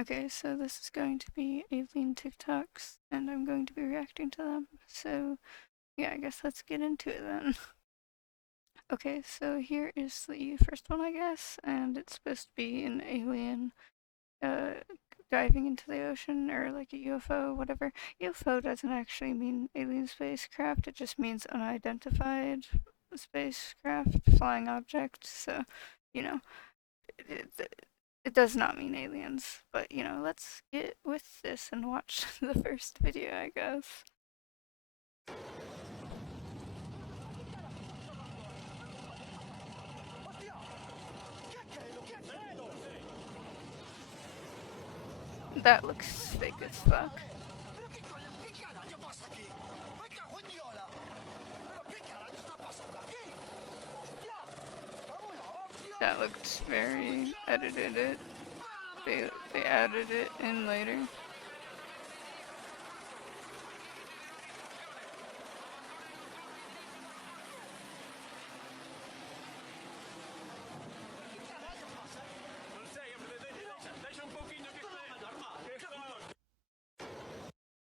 Okay, so this is going to be alien TikToks, and I'm going to be reacting to them. So, yeah, I guess let's get into it then. Okay, so here is the first one, I guess, and it's supposed to be an alien uh, diving into the ocean, or like a UFO, whatever. UFO doesn't actually mean alien spacecraft, it just means unidentified spacecraft, flying object. So, you know, it does not mean aliens. But, let's get with this and watch the first video, I guess. That looks fake as fuck. That looked very edited. They added it in later.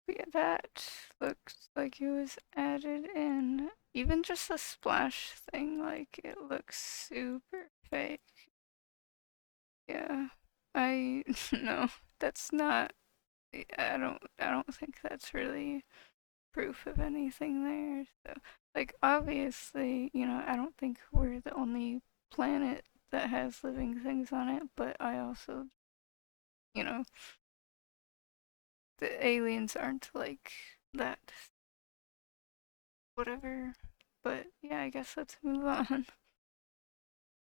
Yeah, that looks like it was added in. Even just the splash thing, like it looks super fake. Yeah, I no, that's not. I don't think that's really proof of anything there. So, like, obviously, I don't think we're the only planet that has living things on it, but I also, you know, the aliens aren't like that. Whatever. But yeah, I guess let's move on.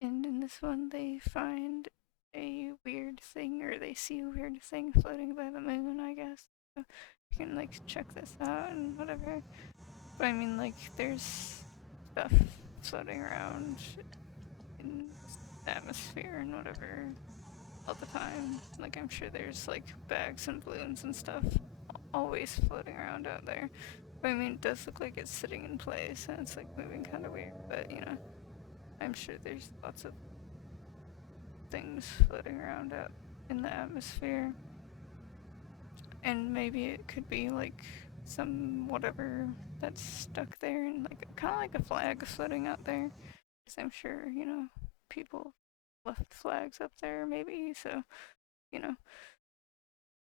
And in this one, they find a weird thing, or they see a weird thing floating by the moon, I guess. So you can, like, check this out and whatever. But I mean, like, there's stuff floating around in the atmosphere and whatever all the time. Like, I'm sure there's, like, bags and balloons and stuff always floating around out there. But I mean, it does look like it's sitting in place and it's, like, moving kind of weird. But, I'm sure there's lots of things floating around out in the atmosphere. And maybe it could be like some whatever that's stuck there, and like kind of like a flag floating out there. Because I'm sure, people left flags up there maybe. So, you know,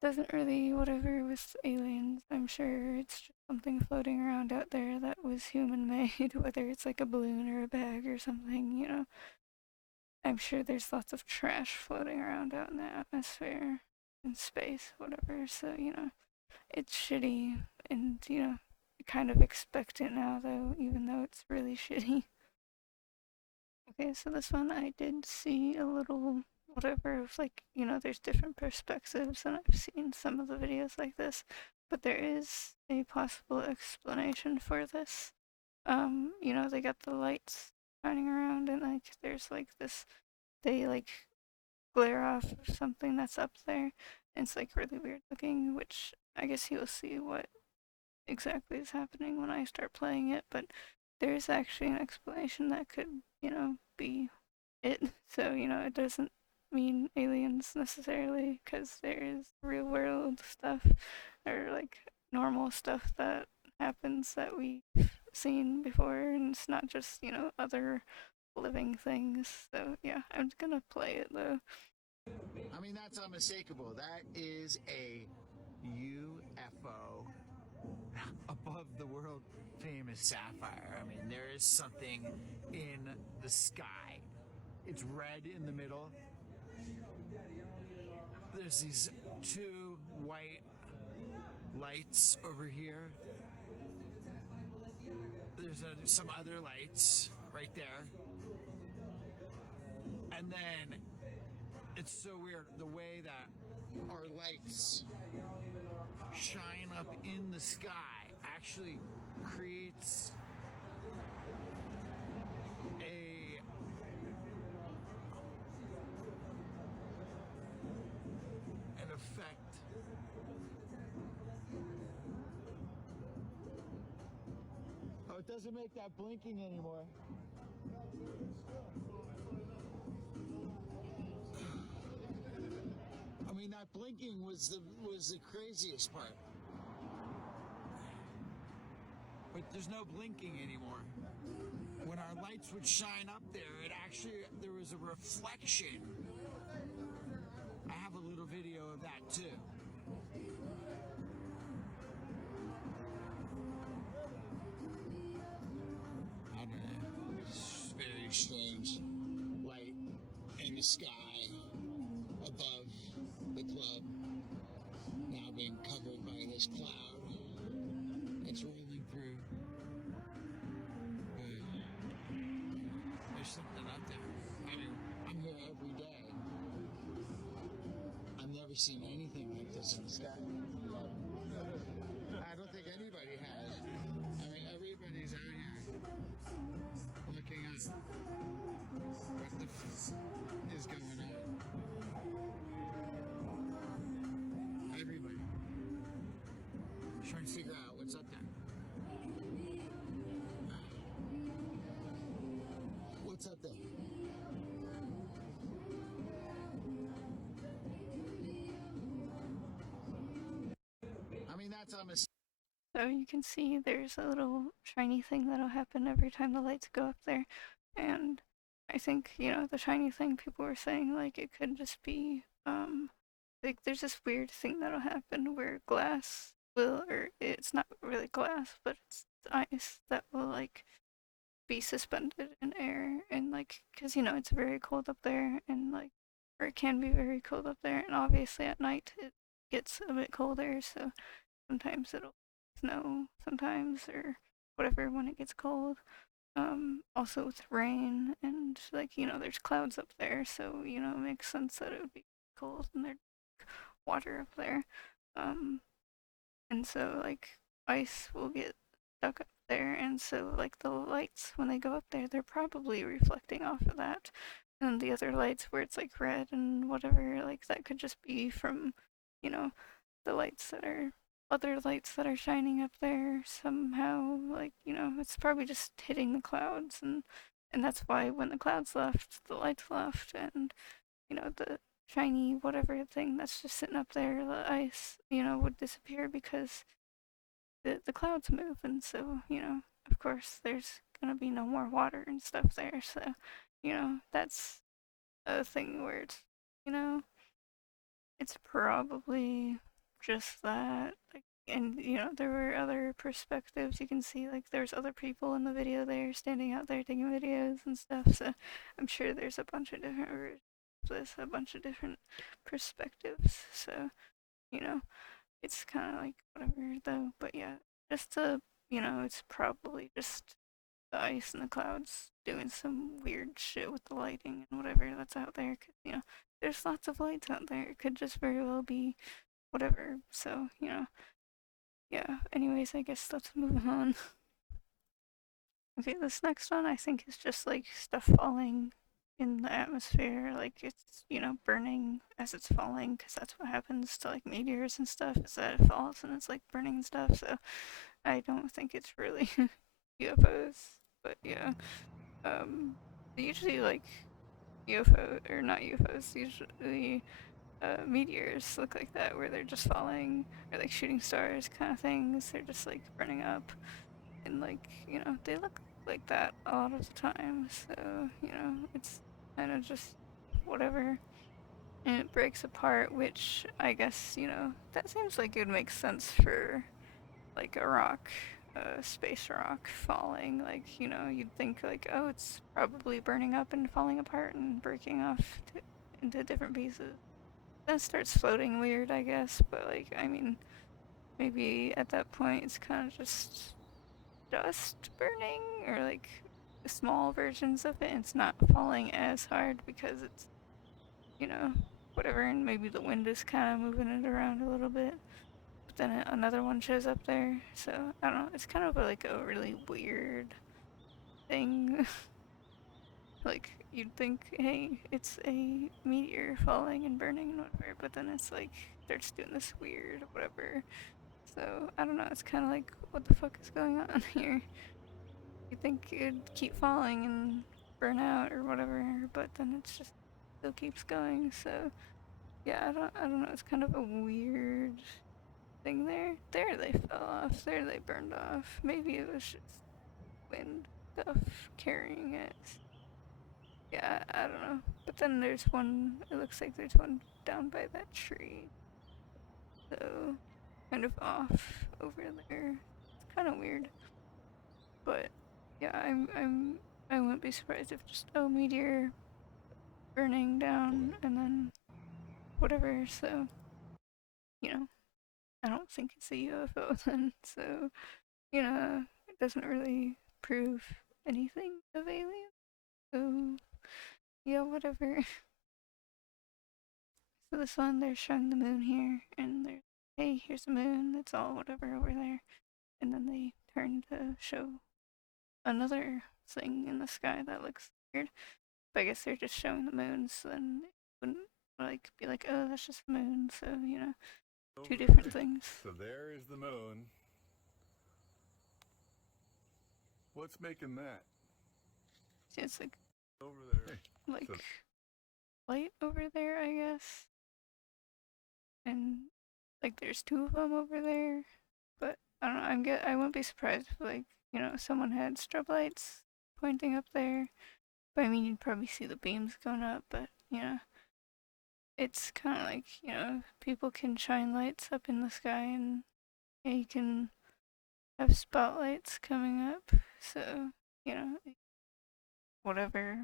doesn't really whatever with aliens. I'm sure it's just something floating around out there that was human made, whether it's like a balloon or a bag or something. I'm sure there's lots of trash floating around out in the atmosphere, in space, whatever. So, it's shitty, and, I kind of expect it now, though, even though it's really shitty. Okay, so this one I did see a little whatever of, like, there's different perspectives, and I've seen some of the videos like this, but there is a possible explanation for this. They got the lights shining around, and, like, there's, like, this, they, like, glare off of something that's up there, and it's, like, really weird looking, which I guess you'll see what exactly is happening when I start playing it, but there's actually an explanation that could, be it. So, it doesn't mean aliens necessarily, because there is real world stuff, or like normal stuff that happens that we've seen before, and it's not just, other living things. So, yeah, I'm gonna play it though. I mean, that's unmistakable. That is a UFO above the world famous sapphire. I mean, there is something in the sky. It's red in the middle. There's these two white lights over here. There's some other lights right there. And then it's so weird the way that our lights shine up in the sky actually creates an effect. Oh, it doesn't make that blinking anymore. I mean, that blinking was the craziest part. But there's no blinking anymore. When our lights would shine up there, there was a reflection. I have a little video of that too. I don't know. It's very strange. Light in the sky above the club, now being covered by this cloud. It's rolling through. There's something up there. I mean, I'm here every day. I've never seen anything like this in the sky. I don't think anybody has. I mean, everybody's out here looking up. What the is going on? Everybody trying to figure out what's up there. What's up there? I mean, that's a mistake. So you can see there's a little shiny thing that'll happen every time the lights go up there. And I think, the shiny thing people were saying, like, it could just be, like, there's this weird thing that'll happen where glass will, or it's not really glass, but it's ice that will, like, be suspended in air. And, like, because, it's very cold up there, and, like, or it can be very cold up there. And obviously at night it gets a bit colder, so sometimes it'll snow sometimes or whatever when it gets cold. Also with rain and like there's clouds up there, so it makes sense that it would be cold and there's water up there. Um, and so like ice will get stuck up there, and so like the lights when they go up there, they're probably reflecting off of that. And the other lights where it's like red and whatever, like that could just be from, you know, the lights that are other lights that are shining up there somehow. Like it's probably just hitting the clouds, and that's why when the clouds left, the lights left, and the shiny whatever thing that's just sitting up there, the ice, would disappear because the clouds move, and so of course there's gonna be no more water and stuff there. So that's a thing where you know it's probably just that. Like, and there were other perspectives. You can see like there's other people in the video there standing out there taking videos and stuff. So I'm sure there's a bunch of different versions of this, a bunch of different perspectives. So it's kind of like whatever though. But yeah, just to it's probably just the ice and the clouds doing some weird shit with the lighting and whatever that's out there. 'Cause, there's lots of lights out there. It could just very well be whatever. So, yeah. Anyways, I guess let's move on. Okay, this next one I think is just like stuff falling in the atmosphere. Like it's, burning as it's falling, because that's what happens to like meteors and stuff, is that it falls and it's like burning stuff. So I don't think it's really UFOs. But yeah. Usually like UFO or not UFOs, usually meteors look like that, where they're just falling, or like shooting stars kind of things. They're just like burning up, and like they look like that a lot of the time. So it's kind of just whatever, and it breaks apart, which I guess that seems like it would make sense for like a rock, a space rock falling. Like you'd think like, oh, it's probably burning up and falling apart and breaking off into different pieces. Then it starts floating weird, I guess. But like, I mean, maybe at that point it's kind of just dust burning, or like small versions of it. It's not falling as hard because it's whatever, and maybe the wind is kind of moving it around a little bit. But then another one shows up there, so I don't know. It's kind of like a really weird thing. Like you'd think, hey, it's a meteor falling and burning and whatever, but then it's like they're just doing this weird whatever. So I don't know. It's kind of like, what the fuck is going on here? You think it'd keep falling and burn out or whatever, but then it's just still keeps going. So yeah, I don't know. It's kind of a weird thing there. There they fell off. There they burned off. Maybe it was just wind stuff carrying it. Yeah, I don't know. But then there's one. It looks like there's one down by that tree. So kind of off over there. It's kind of weird. But yeah, I wouldn't be surprised if just meteor burning down and then whatever. So you know, I don't think it's a UFO then. So it doesn't really prove anything of aliens. So yeah, whatever. So this one, they're showing the moon here, and they're, hey, here's the moon. It's all whatever over there. And then they turn to show another thing in the sky that looks weird. But I guess they're just showing the moon, so then it wouldn't like be like, oh, that's just the moon. So two different things. So there is the moon. What's making that? See, it's like Over there. like So light over there, I guess, and like there's two of them over there. But I don't know. I wouldn't be surprised if like someone had strobe lights pointing up there. But I mean, you'd probably see the beams going up. But it's kind of like people can shine lights up in the sky, and you can have spotlights coming up. So you know whatever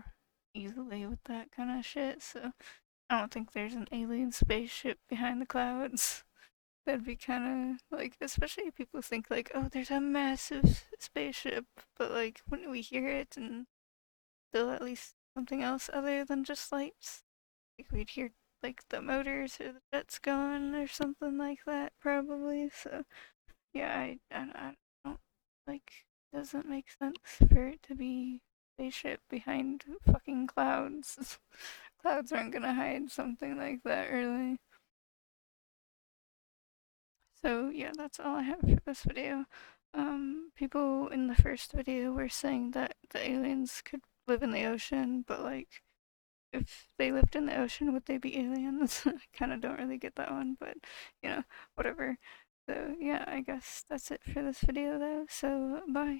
easily with that kind of shit. So I don't think there's an alien spaceship behind the clouds. That'd be kind of like, especially if people think like, oh, there's a massive spaceship, but like when we hear it and still at least something else other than just lights, like we'd hear like the motors or the jets going or something like that probably. So yeah, I don't like, doesn't make sense for it to be spaceship behind fucking clouds. Clouds aren't gonna hide something like that, really. So yeah, that's all I have for this video. People in the first video were saying that the aliens could live in the ocean, but like, if they lived in the ocean, would they be aliens? I kind of don't really get that one, but you know, whatever. So yeah, I guess that's it for this video though. So bye.